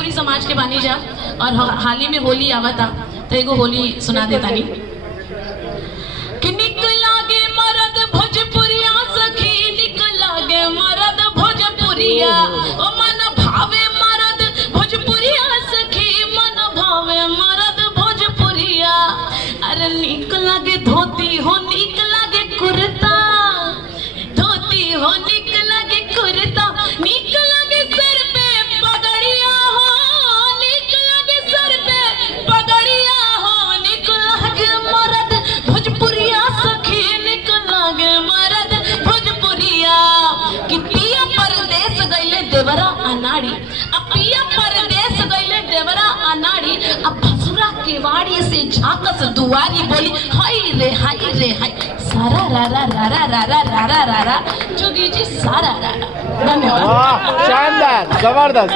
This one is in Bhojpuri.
भोजपुरी समाज के बानी जा और हाल ही में होली आवता तो एगो होली सुना देता नहीं कि निक लागे मरद भोजपुरिया सखी, निक लागे मरद भोजपुरिया, ओ मन भावे मरद भोजपुरिया सखी, मन भावे मरद भोजपुरिया। अरे निक लागे धोती हो, निक लागे कुर्ता, धोती हो निक लागे कुर्ता, निक लागे सर पे पगड़िया हो, निक लागे सर पे पगड़िया हो, निक लागे मरद भोजपुरिया सखी, निक लागे मरद भोजपुरिया। कि पिया परदेस गईले देवरा अनाड़ी, अब पिया परदेस गईले देवरा अनाड़ी, अब भसुरा केवाड़ी से झांकस दुआरी, बोली हाय रे हाय रे हाय, सारा रारा रारा रारा रारा रारा, जोगी जी सारा रारा। धन्यवाद। शानदार, जबरदस्त।